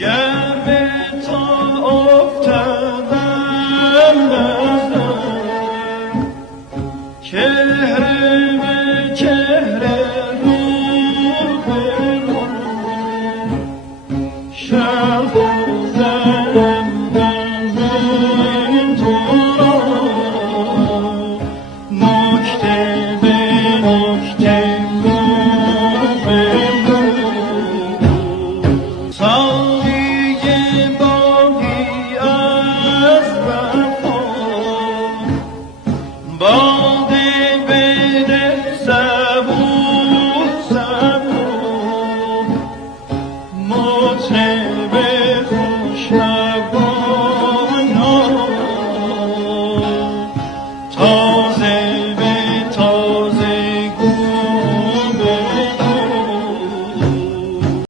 گر به تو افتادم نزدم چهره به چهره رو به رو شب